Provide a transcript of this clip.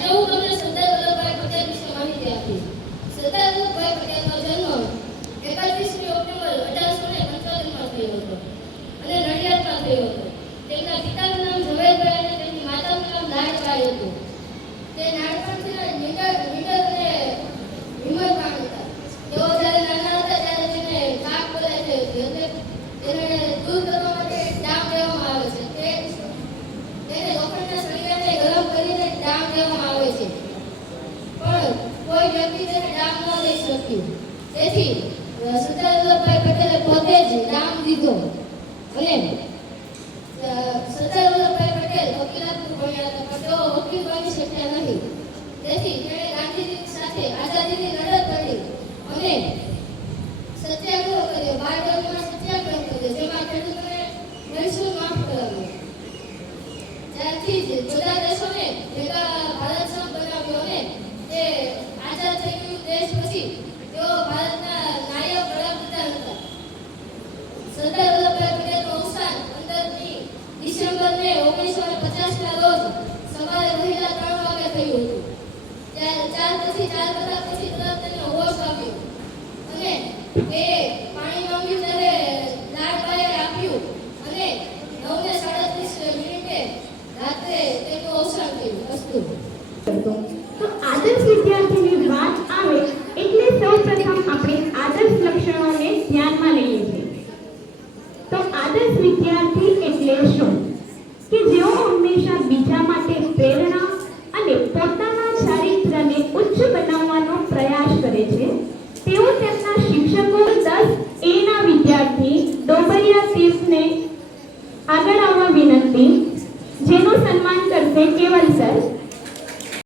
આજે હું તમને સરદાર વલ્લભભાઈ પટેલ વિશે માહિતી આપીશ. સરદાર વલ્લભભાઈ પટેલનો જન્મ 31 ઓક્ટોબર 1875 થયો હતો અને નડિયાદમાં થયો હતો. તેમના પિતાનું નામ ઝવેરભાઈ અને તેમની માતાનું નામ લાડબાઈ હતું. તે નાનપણથી નીડર અને હિંમતવાન હતા. તેઓ જ્યારે નાના હતા ત્યારે તેને કાક બોલાય છે, એટલે તેને દૂર કરવા માટે ડામ લેવામાં આવે છે. તેને લોખંડના સળિયાને ગરમ કરીને ડામ લેવામાં આવે છે, પણ કોઈ વ્યક્તિ તેને ડામ ન લઈ શક્યું. તેથી સરદાર વલ્લભભાઈ પટેલે પોતે જ ડામ લીધો અને સરદાર વલ્લભભાઈ પટેલ વકીલાતનું ભણ્યા હતા, પણ તેઓ વકીલ બની શક્યા નહીં. તેથી તેણે ગાંધીજી સાથે આઝાદીની લડત લડી અને સત્યાગ્રહ કર્યો. 12 જૂનમાં સત્યાગ્રહ કર્યો, જેમાં ખેડૂતોને મહેસૂલ માફ કરાવ્યો. ત્યારથી જ બધા દેશોને ભેગા ભારત સંઘ બનાવ્યો અને તે આઝાદ થઈ ગયું દેશ પછી તેઓ ભારતના નાયબ વડાપ્રધાન હતા. સરદાર વલ્લભભાઈ પટેલનું અવસાન 15મી ડિસેમ્બરને 1950ના રોજ સવારે વહેલા 3 વાગે થયું હતું. ચાર કલાક પછી તરત તેને હોશ આવ્યો અને તે પાણી માંગ્યું ત્યારે લાડબાઈએ આપ્યું અને 9:37 રાત્રે તેનું અવસાન થયું. અસ્તુ. તો આદર્શ વિદ્યાર્થીની વાત આવે એટલે સૌપ્રથમ આપણે આદર્શ લક્ષણોને ધ્યાનમાં લઈએ છીએ. તો આદર્શ વિદ્યાર્થી એટલે શું? કે જેઓ હંમેશા બીજા માટે પ્રેરણા અને પોતાના ચારિત્રને ઉચ્ચ બનાવવાનો પ્રયાસ કરે છે. તેઓ તેમના શિક્ષકો 10A ના વિદ્યાર્થી ડોબરિયા તીર્થને આગળ આવવા વિનંતી. જેનું સન્માન કરશે કેવલ સર.